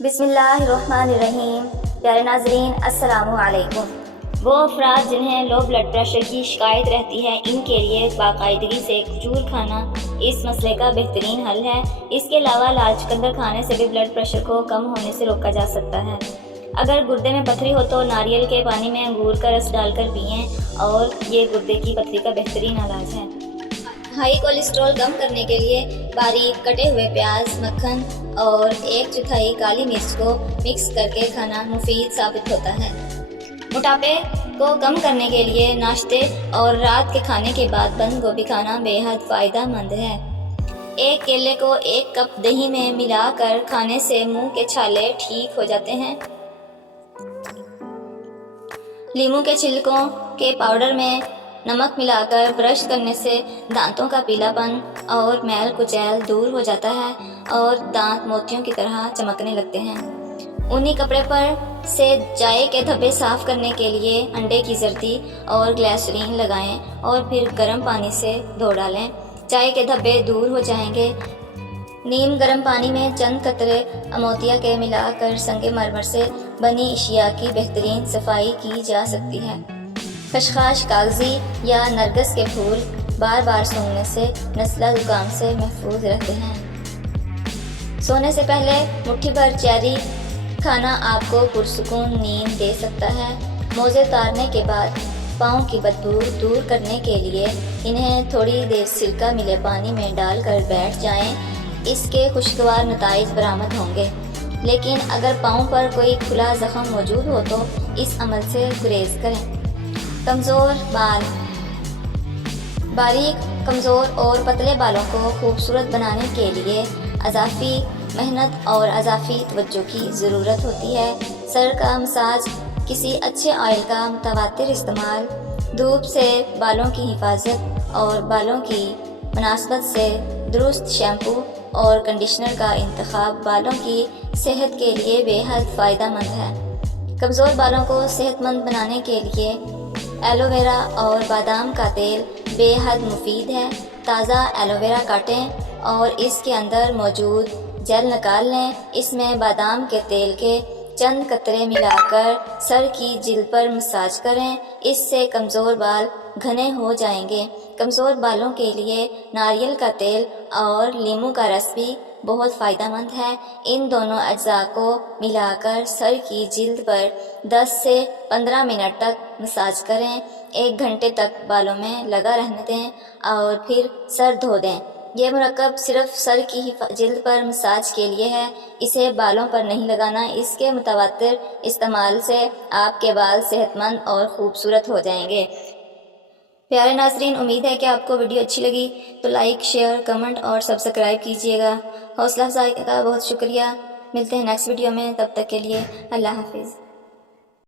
بسم اللہ الرحمن الرحیم۔ پیارے ناظرین السلام علیکم۔ وہ افراد جنہیں لو بلڈ پریشر کی شکایت رہتی ہے، ان کے لیے باقاعدگی سے کھجور کھانا اس مسئلے کا بہترین حل ہے۔ اس کے علاوہ لال چقندر کھانے سے بھی بلڈ پریشر کو کم ہونے سے روکا جا سکتا ہے۔ اگر گردے میں پتھری ہو تو ناریل کے پانی میں انگور کا رس ڈال کر پئیں اور یہ گردے کی پتھری کا بہترین علاج ہے۔ ہائی کولیسٹرول کم کرنے کے لیے باریک کٹے ہوئے پیاز، مکھن اور 1/4 کالی مرچ کو مکس کر کے کھانا مفید ثابت ہوتا ہے۔ موٹاپے کو کم کرنے کے لیے ناشتے اور رات کے کھانے کے بعد بند گوبھی کھانا بے حد فائدہ مند ہے۔ ایک کیلے کو 1 کپ دہی میں ملا کر کھانے سے منہ کے چھالے ٹھیک ہو جاتے ہیں۔ لیموں کے چھلکوں کے پاؤڈر میں نمک ملا کر برش کرنے سے دانتوں کا پیلا پن اور میل کچیل دور ہو جاتا ہے اور دانت موتیوں کی طرح چمکنے لگتے ہیں۔ اونی کپڑے پر سے چائے کے دھبے صاف کرنے کے لیے انڈے کی زردی اور گلیسرین لگائیں اور پھر گرم پانی سے دھو ڈالیں۔ چائے کے دھبے دور ہو جائیں گے۔ نیم گرم پانی میں چند قطرے اموتیا کے ملا کر سنگ مرمر سے بنی اشیاء کی بہترین صفائی کی جا سکتی ہے۔ خشخاش کاغذی یا نرگس کے پھول بار بار سونگھنے سے نزلہ زکام سے محفوظ رہتے ہیں۔ سونے سے پہلے مٹھی بھر چیری کھانا آپ کو پرسکون نیند دے سکتا ہے۔ موزے اتارنے کے بعد پاؤں کی بدبو دور کرنے کے لیے انہیں تھوڑی دیر سرکہ ملے پانی میں ڈال کر بیٹھ جائیں، اس کے خوشگوار نتائج برآمد ہوں گے۔ لیکن اگر پاؤں پر کوئی کھلا زخم موجود ہو تو اس عمل سے گریز کریں۔ کمزور بال، باریک، کمزور اور پتلے بالوں کو خوبصورت بنانے کے لیے اضافی محنت اور اضافی توجہ کی ضرورت ہوتی ہے۔ سر کا مساج، کسی اچھے آئل کا متواتر استعمال، دھوپ سے بالوں کی حفاظت اور بالوں کی مناسبت سے درست شیمپو اور کنڈیشنر کا انتخاب بالوں کی صحت کے لیے بے حد فائدہ مند ہے۔ کمزور بالوں کو صحت مند بنانے کے لیے ایلو ویرا اور بادام کا تیل بے حد مفید ہے۔ تازہ ایلو ویرا کاٹیں اور اس کے اندر موجود جیل نکال لیں۔ اس میں بادام کے تیل کے چند قطرے ملا کر سر کی جلد پر مساج کریں، اس سے کمزور بال گھنے ہو جائیں گے۔ کمزور بالوں کے لیے ناریل کا تیل اور لیموں کا رس بھی بہت فائدہ مند ہے۔ ان دونوں اجزاء کو ملا کر سر کی جلد پر 10 سے 15 منٹ تک مساج کریں۔ 1 گھنٹے تک بالوں میں لگا رہنے دیں اور پھر سر دھو دیں۔ یہ مرکب صرف سر کی جلد پر مساج کے لیے ہے، اسے بالوں پر نہیں لگانا۔ اس کے متواتر استعمال سے آپ کے بال صحت مند اور خوبصورت ہو جائیں گے۔ پیارے ناظرین، امید ہے کہ آپ کو ویڈیو اچھی لگی تو لائک، شیئر، کمنٹ اور سبسکرائب کیجیے گا۔ حوصلہ افزائی کا بہت شکریہ۔ ملتے ہیں نیکسٹ ویڈیو میں، تب تک کے لیے اللہ حافظ۔